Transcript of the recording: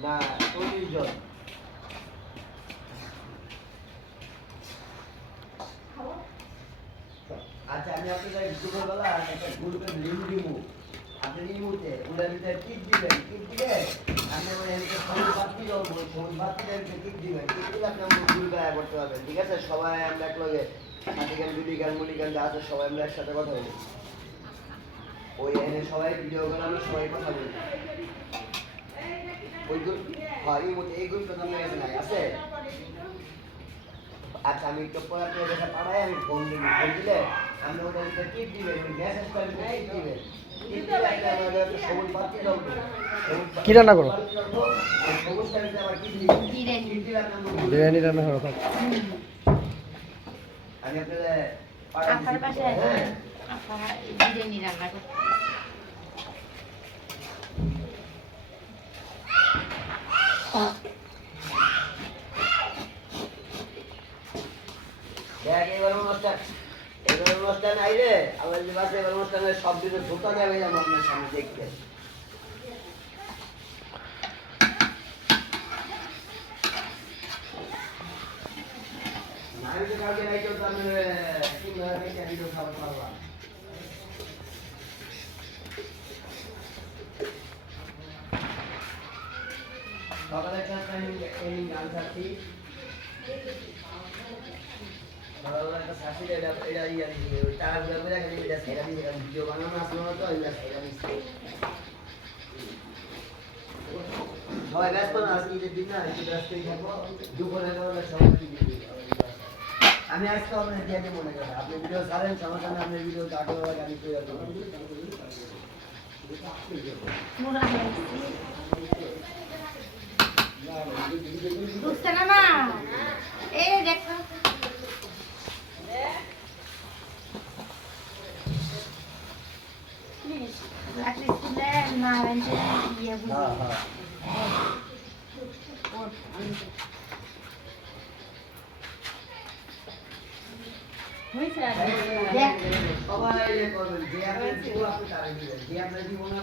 না 40 জন। আচ্ছা আমি আপনাদের দুপুরবেলা একটা গ্রুপের লিঙ্ক দিব। আপনি নিমুতে ওটার ভিতরে টিপ দিবেন, টিপ দিলে আপনি মানে সবুজ বাতি জ্বলবো, সবুজ বাতিটার ভিতরে টিপ দিবেন, টিপ দিলে আপনি আমার গ্রুপে আয় করতে পারবেন। ঠিক আছে? সবাই আমরা একলগে সাথীগান, বিডিগান, মুলিগান যা আছে সবাই আমরা একসাথে কথা বলি। ওই এনে সবাই ভিডিও করে আমরা সবাই কথা বলি। ওই গ্রুপ, হ্যাঁ এই গ্রুপটা তো আপনার কাছে নাই, আছে? আচ্ছা আমি একটু পরে আপনার কাছে পাঠাই, আমি ফোন দিবি, ফোন দিলে আপনি ওটার ভিতরে টিপ দিবেন, ওই মেসেজটা টিপ দিবেন। কি রান্না করো? বিরিয়ানি রান্না করো। আপার বাসায় আপা বিরিয়ানি রান্না করো। দেখ এবার অনুষ্ঠান আইলে আমার যে বাসে এবার অনুষ্ঠানের সব দিকে ধোকা যাবে আপনার সামনে দেখতে। আমি তো কালকে রাইতে তো আমি 3 ঘন্টা থেকে ভিডিও খাবার পারলাম। সকালে একটা ট্রেনিং গান থাকি, সকালে একটা শাসি এটা ইয়া দিয়ে ওই তারাগুলো করে খালি এটা সাইরা দিয়ে ভিডিও বানানো আসলো না তো এটা সাইরা দিচ্ছে। সবাই ব্যস্ত না, আজকে ঈদের দিন না, একটু ব্যস্তই থাকবো। দুপুরে সবাই আমি আজকে আপনার দিয়ে মনে করেন আপনি ভিডিও ছাড়েন, সমস্যা না, আপনার ভিডিও কাটো আমি তৈরি করবো। বুঝছে না মা, এই দেখো সবাই করবেন যে আপনার জীবন আপনি তারা দিবেন, যে আপনার জীবন